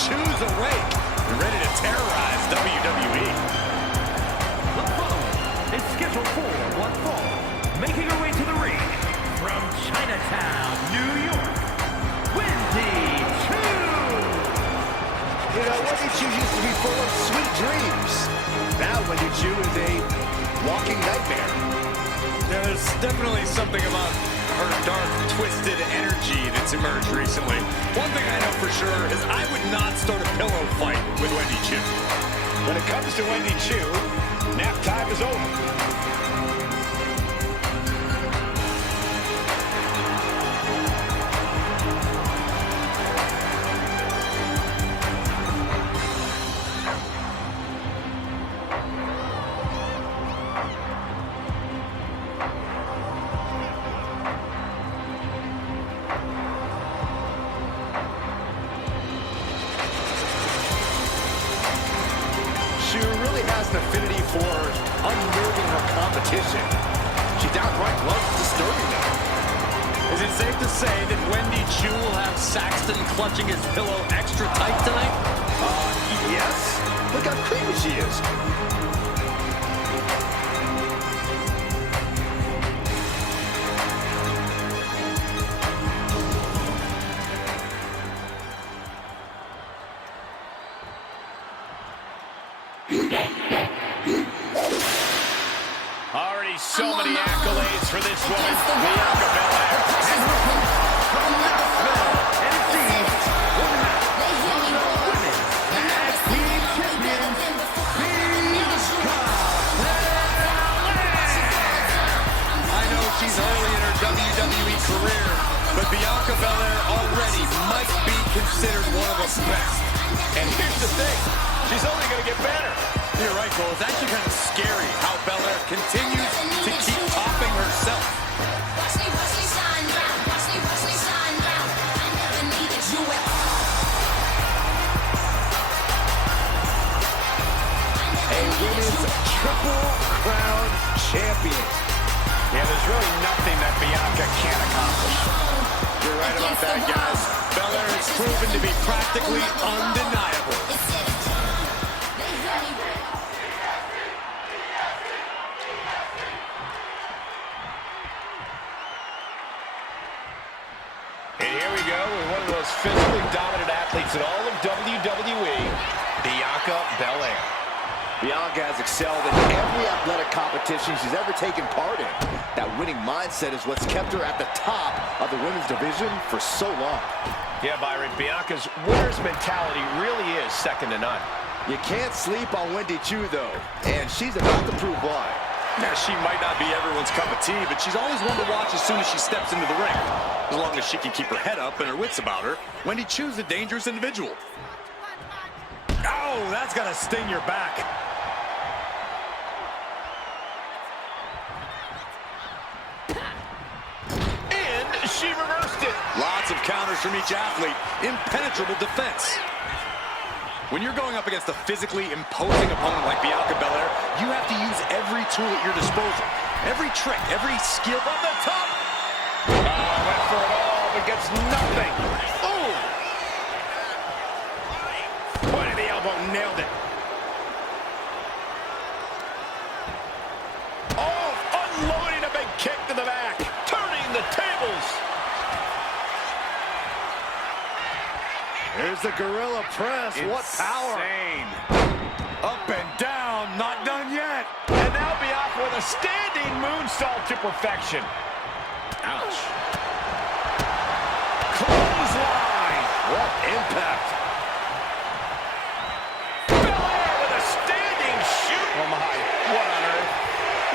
Chu's awake and ready to terrorize WWE. The following is scheduled for one fall, making her way to the ring from Chinatown, New York, Wendy Chu. You know, Wendy Chu used to be full of sweet dreams. Now Wendy Chu is a walking nightmare. Yeah, there's definitely something about her dark, twisted energy that's emerged recently. One thing I know for sure is I would not start a pillow fight with Wendy Chu. When it comes to Wendy Chu, nap time is over. She really has an affinity for unnerving her competition. She downright loves disturbing them. Is it safe to say that Wendy Chu will have Saxton clutching his pillow extra tight tonight? Yes. Look how creepy she is. Already so many accolades for this woman, Bianca Belair. And it seems one half of the women's tag team champions, Bianca Belair. I know she's early in her WWE career, but Bianca Belair already might be considered one of the best. And here's the thing, she's only going to get better. You're right, Cole. It's actually kind of scary how Belair continues to keep topping herself. A women's Triple Crown champion. Yeah, there's really nothing that Bianca can't accomplish. You're right about that, guys. Belair has proven to be practically undeniable. And here we go with one of the most physically dominant athletes in all of WWE, Bianca Belair. Bianca has excelled in every athletic competition she's ever taken part in. That winning mindset is what's kept her at the top of the women's division for so long. Yeah, Byron, Bianca's winner's mentality really is second to none. You can't sleep on Wendy Chu, though, and she's about to prove why. Now, she might not be everyone's cup of tea, but she's always one to watch as soon as she steps into the ring. As long as she can keep her head up and her wits about her, Wendy Chu's a dangerous individual. Oh, that's gonna sting your back. And she reversed it. Lots of counters from each athlete. Impenetrable defense. When you're going up against a physically imposing opponent like Bianca Belair, you have to use every tool at your disposal. Every trick, every skill on the top. Went for it all, but gets nothing. Oh! Point of the elbow, nailed it. Oh, unloading a big kick to the back. Turning the tables. There's the gorilla press. What power. Insane. Up and down, not done yet. And now Bianca with a standing moonsault to perfection. Ouch. Clothesline. What impact. Belair with a standing shoot. Oh my, what on earth?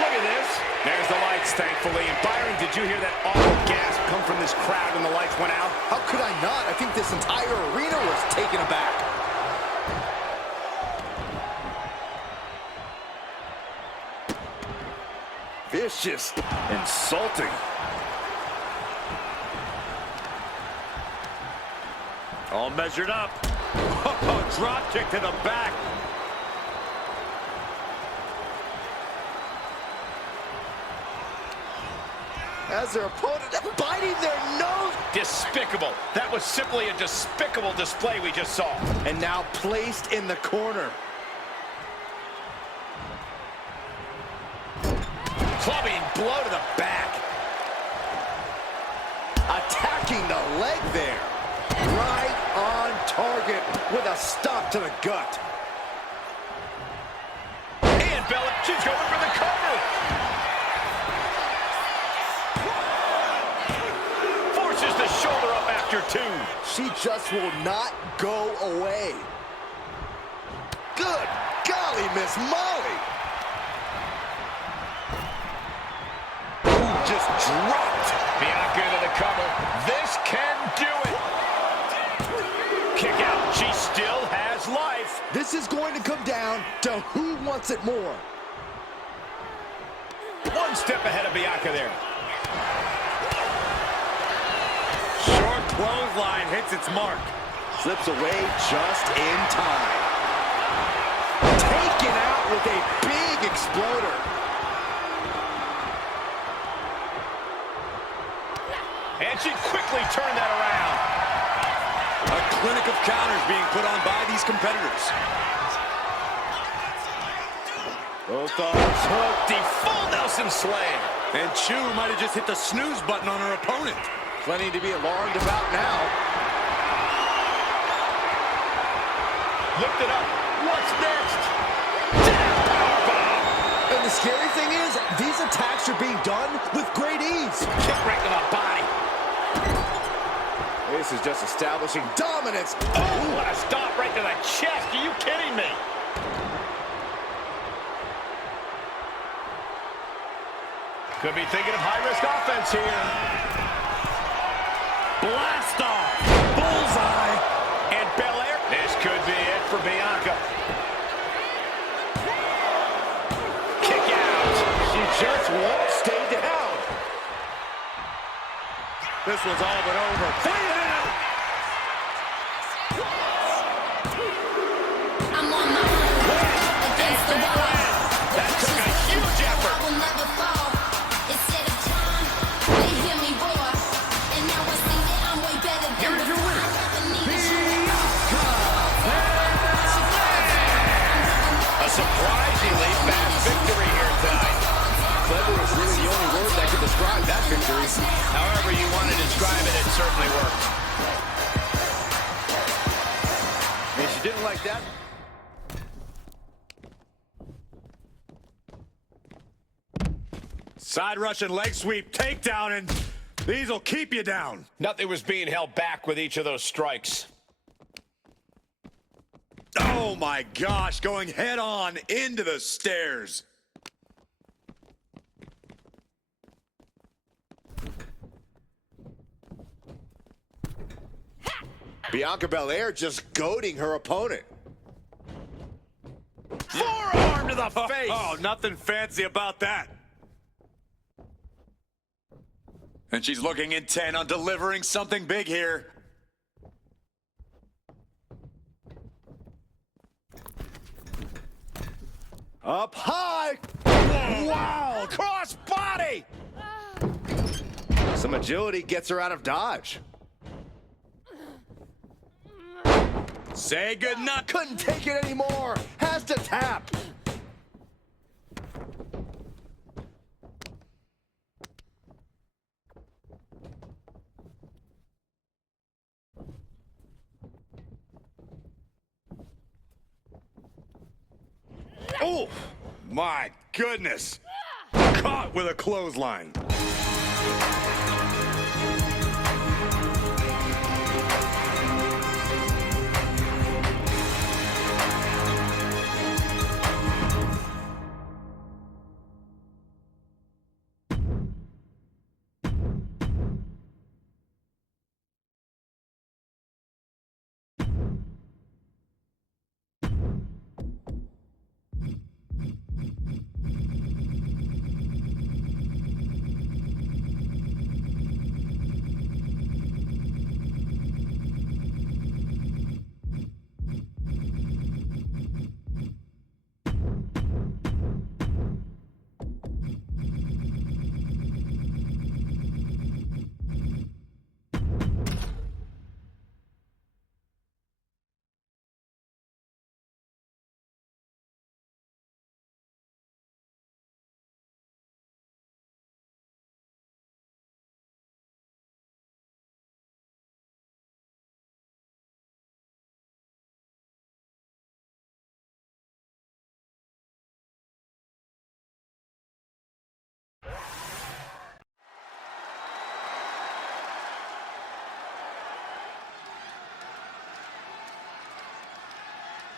Look at this. There's the lights, thankfully. And Byron, did you hear that awful gasp come from this crowd when the lights went out? How could I not? I think this entire arena was taken aback. Vicious. Insulting. All measured up. Oh, drop kick to the back. As their opponent biting their nose. Despicable. That was simply a despicable display we just saw. And now placed in the corner. Clubbing blow to the back. Attacking the leg there. Right on target with a stop to the gut. And Bella, she's going for the cover. Forces the shoulder up after two. She just will not go away. Good golly, Miss Molly. Ooh, just dropped. Bianca into the cover. This can do it. Kick out. She still has life. This is going to come down to who wants it more. One step ahead of Bianca there. Short clothesline hits its mark. Slips away just in time. Taken out with a big exploder. And she quickly turned that around. A clinic of counters being put on by these competitors. Both arms hooked. The full Nelson slam. And Chu might have just hit the snooze button on her opponent. Plenty to be alarmed about now. Lift it up. What's next? Powerbomb. And the scary thing is, these attacks are being done with great ease. Kick right to the body. This is just establishing dominance. Oh, what a stop right to the chest. Are you kidding me? Could be thinking of high-risk offense here. Blast off. Bullseye. And Belair. This could be it for Bianca. Kick out. She just won't stay down. This one's all but over. I'm on my way against the wall. That took a huge effort. I will never fall. Instead of time, they hear me roar. And now I see that I'm way better than Here's your winner, A surprisingly fast victory here tonight. Clever is really the only word that can describe that victory. However you want to describe it, it certainly worked. And she didn't like that. Side Russian leg sweep, takedown, and these will keep you down. Nothing was being held back with each of those strikes. Oh my gosh, going head on into the stairs. Bianca Belair just goading her opponent. Forearm to the face. Oh, nothing fancy about that. And she's looking intent on delivering something big here. Up high. Wow, cross body. Some agility gets her out of dodge. Say goodnight. Couldn't take it anymore. Has to tap. Oh, my goodness. Caught with a clothesline.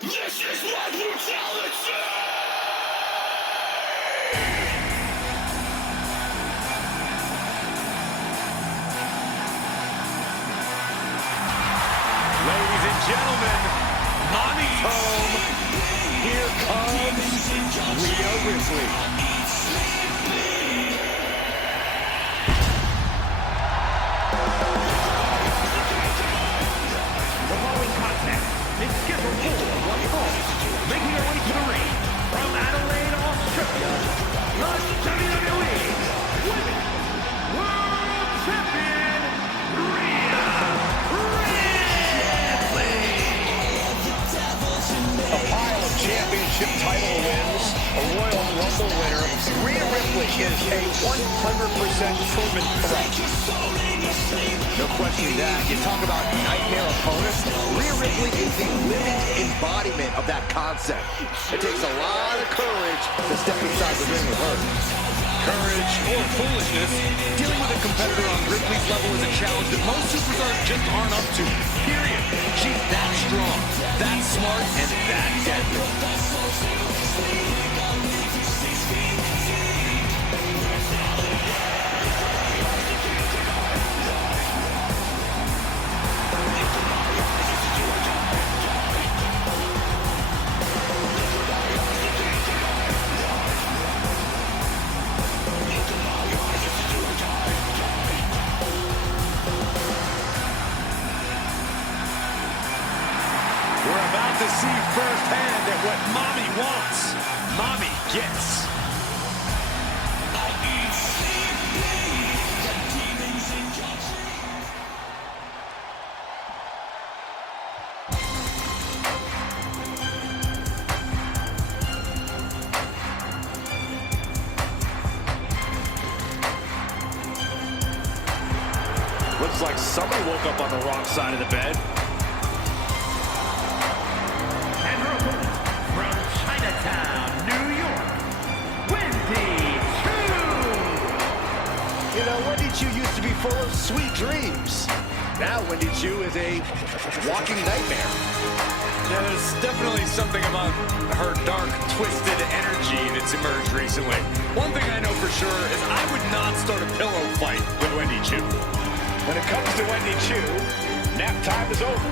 This is my brutality! Ladies and gentlemen, Mommy's home. Here comes Rhea Ripley. The following contest is scheduled for one fall. Making her way to the ring from Adelaide, Australia, the WWE Women's World Champion, Rhea Ripley. A pile of championship title wins, a Royal Rumble winner. Rhea Ripley is a 100% proven threat. No questioning that. You talk about nightmare opponents. Rhea Ripley is the living embodiment of that concept. It takes a lot of courage to step inside the ring with her. Courage or foolishness, dealing with a competitor on Ripley's level is a challenge that most superstars just aren't up to. Period. She's that strong, that smart, and that deadly. We're about to see firsthand that what Mommy wants, Mommy gets. Looks like somebody woke up on the wrong side of the bed. And her opponent from Chinatown, New York, Wendy Chu. You know, Wendy Chu used to be full of sweet dreams. Now Wendy Chu is a walking nightmare. Yeah, there's definitely something about her dark, twisted energy that's emerged recently. One thing I know for sure is I would not start a pillow fight with Wendy Chu. When it comes to Wendy Chu, nap time is over.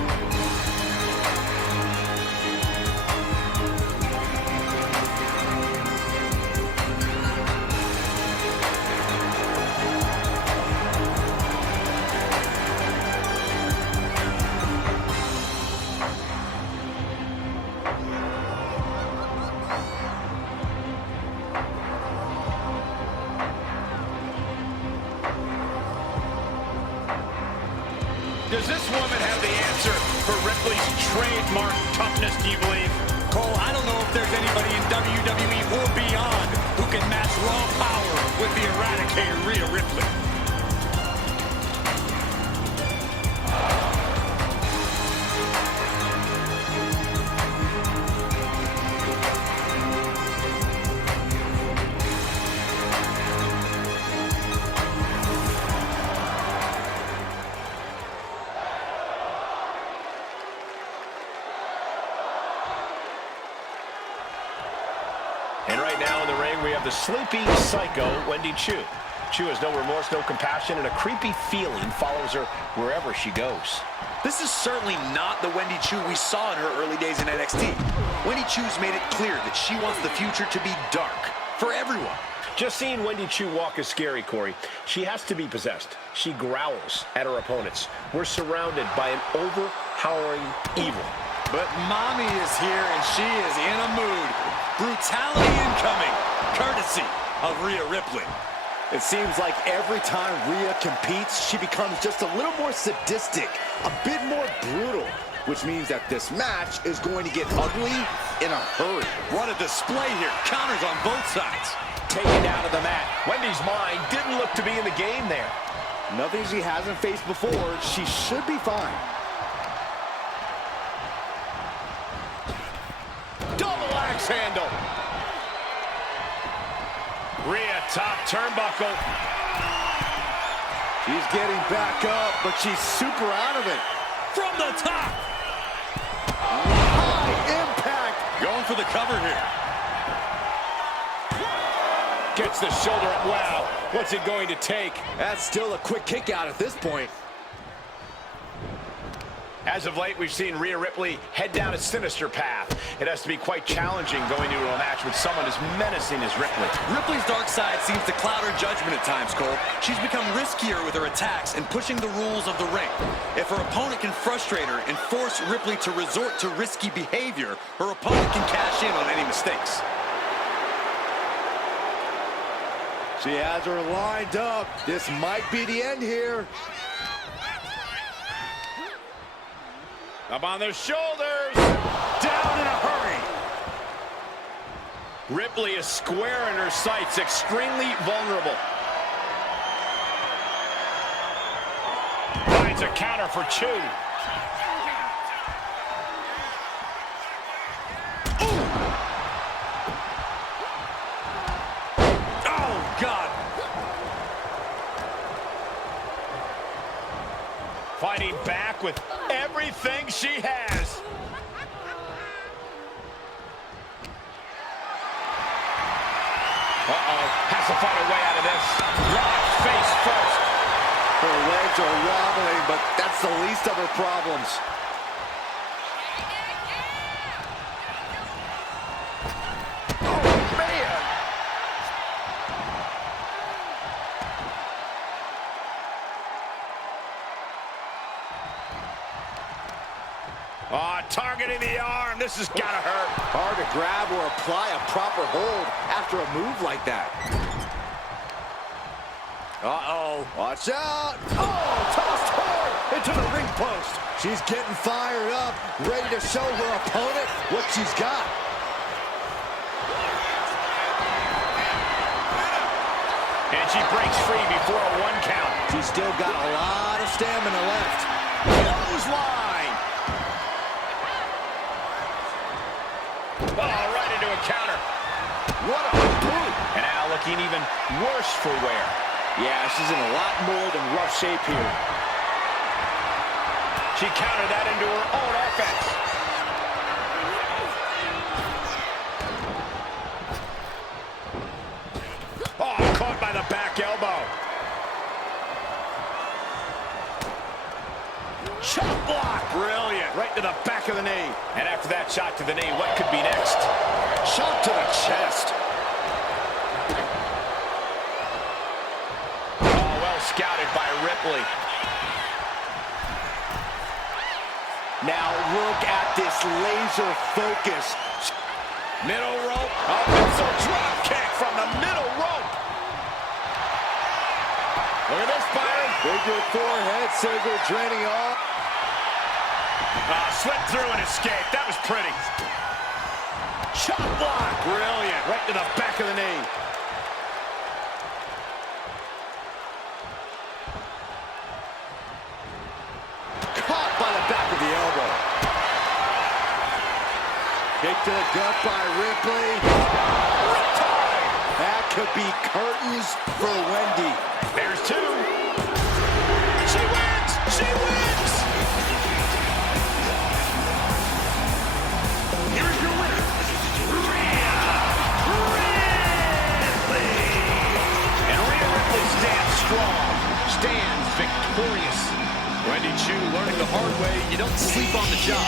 Does this woman have the answer for Ripley's trademark toughness, do you believe? Cole, I don't know if there's anybody in WWE or beyond who can match raw power with the Eradicator, Rhea Ripley. And right now in the ring, we have the sleepy psycho, Wendy Chu. Chu has no remorse, no compassion, and a creepy feeling follows her wherever she goes. This is certainly not the Wendy Chu we saw in her early days in NXT. Wendy Chu's made it clear that she wants the future to be dark for everyone. Just seeing Wendy Chu walk is scary, Corey. She has to be possessed. She growls at her opponents. We're surrounded by an overpowering evil. But Mommy is here and she is in a mood. Brutality incoming, courtesy of Rhea Ripley. It seems like every time Rhea competes, she becomes just a little more sadistic, a bit more brutal, which means that this match is going to get ugly in a hurry. What a display here. Counters on both sides. Taken out of the mat. Wendy's mind didn't look to be in the game there. Nothing she hasn't faced before. She should be fine. Double axe handle. Rhea top turnbuckle. She's getting back up, but she's super out of it. From the top. High impact. Going for the cover here. Gets the shoulder up. Wow, what's it going to take? That's still a quick kick out at this point. As of late, we've seen Rhea Ripley head down a sinister path. It has to be quite challenging going into a match with someone as menacing as Ripley. Ripley's dark side seems to cloud her judgment at times, Cole. She's become riskier with her attacks and pushing the rules of the ring. If her opponent can frustrate her and force Ripley to resort to risky behavior, her opponent can cash in on any mistakes. She has her lined up. This might be the end here. Up on the shoulders. Down in a hurry. Ripley is square in her sights, extremely vulnerable. Finds a counter for Chu. Oh, God. Fighting back with everything she has. Uh-oh, has to find a way out of this. Launched face first. Her legs are wobbling, but that's the least of her problems. Oh, man! Targeting the arm. This has got to hurt. Hard to grab or apply a proper hold after a move like that. Uh-oh. Watch out. Oh, tossed hard into the ring post. She's getting fired up, ready to show her opponent what she's got. And she breaks free before a 1 count. She's still got a lot of stamina left. Clothesline. Oh, right into a counter. What a boot. And now looking even worse for wear. Yeah, she's in a lot more than rough shape here. She countered that into her own offense. Oh, caught by the back elbow. Chop block. Brilliant. Right to the back of the knee. And after that shot to the knee, what could be next? Shot to the chest. Oh, well scouted by Ripley. Now look at this laser focus. Middle rope. Oh, missile drop kick from the middle rope. Look at this, Byron. Figure 4 head scissor draining off. Slipped through and escaped. That was pretty. Chop block. Brilliant. Right to the back of the knee. Caught by the back of the elbow. Kick to the gut by Ripley. That could be curtains for Wendy. There's 2. She wins! She wins! Here is your winner, Rhea Ripley. And Rhea Ripley stands strong, stands victorious. Wendy Chu learning the hard way, you don't sleep on the job.